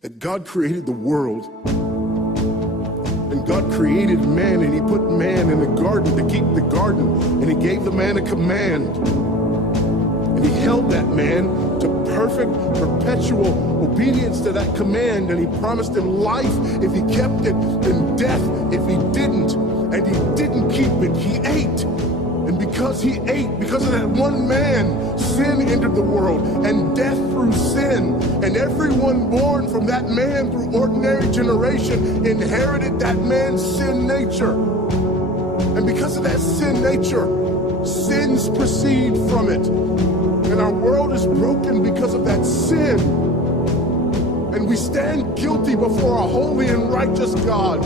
that God created the world, and God created man, and he put man in the garden to keep the garden, and he gave the man a command, and he held that man to perfect, perpetual obedience to that command, and he promised him life if he kept it, and death if he didn't, and he didn't keep it. He ate. And because he ate, because of that one man, sin entered the world, and death through sin. And everyone born from that man through ordinary generation inherited that man's sin nature. And because of that sin nature, sins proceed from it. And our world is broken because of that sin. And we stand guilty before a holy and righteous God.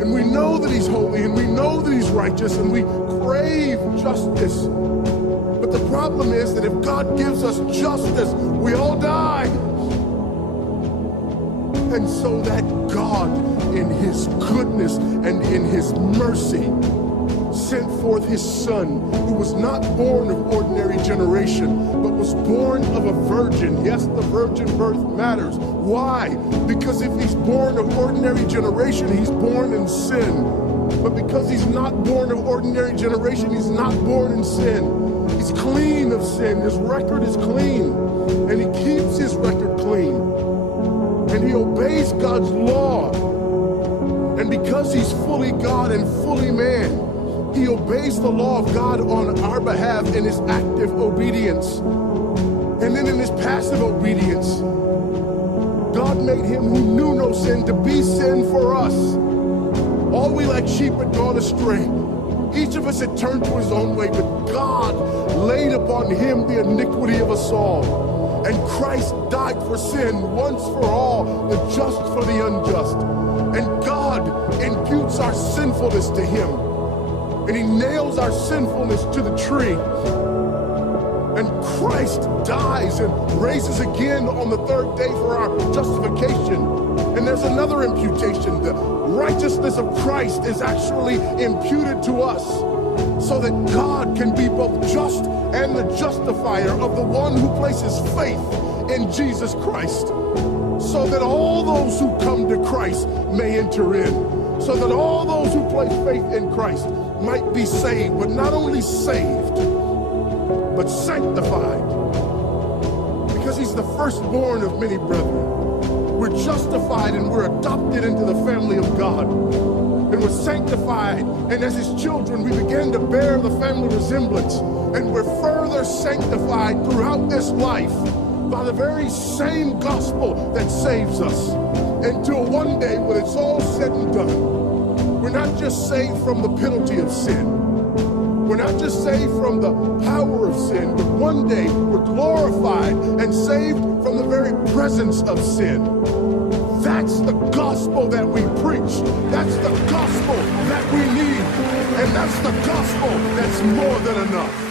And we know that he's holy, and we know that he's righteous, and we crave justice. But the problem is that if God gives us justice, we all die. And so that God, in his goodness and in his mercy, sent forth his son, who was not born of ordinary generation, but was born of a virgin. Yes, the virgin birth matters. Why? Because if he's born of ordinary generation, he's born in sin. But because he's not born of ordinary generation, he's not born in sin. He's clean of sin. His record is clean. And he keeps his record clean. And he obeys God's law. And because he's fully God and fully man, he obeys the law of God on our behalf in his active obedience. And then in his passive obedience, God made him who knew no sin to be sin for us. All we like sheep had gone astray. Each of us had turned to his own way, but God laid upon him the iniquity of us all. And Christ died for sin once for all, the just for the unjust. And God imputes our sinfulness to him. And he nails our sinfulness to the tree. And Christ dies and raises again on the third day for our justification. And there's another imputation. The righteousness of Christ is actually imputed to us, so that God can be both just and the justifier of the one who places faith in Jesus Christ, so that all those who come to Christ may enter in. So that all those who place faith in Christ might be saved, but not only saved, but sanctified. Because he's the firstborn of many brethren. We're justified and we're adopted into the family of God. And we're sanctified, and as his children, we begin to bear the family resemblance. And we're further sanctified throughout this life by the very same gospel that saves us. Until one day, when it's all said and done, we're not just saved from the penalty of sin. We're not just saved from the power of sin, but one day we're glorified and saved from the very presence of sin. That's the gospel that we preach. That's the gospel that we need. And that's the gospel that's more than enough.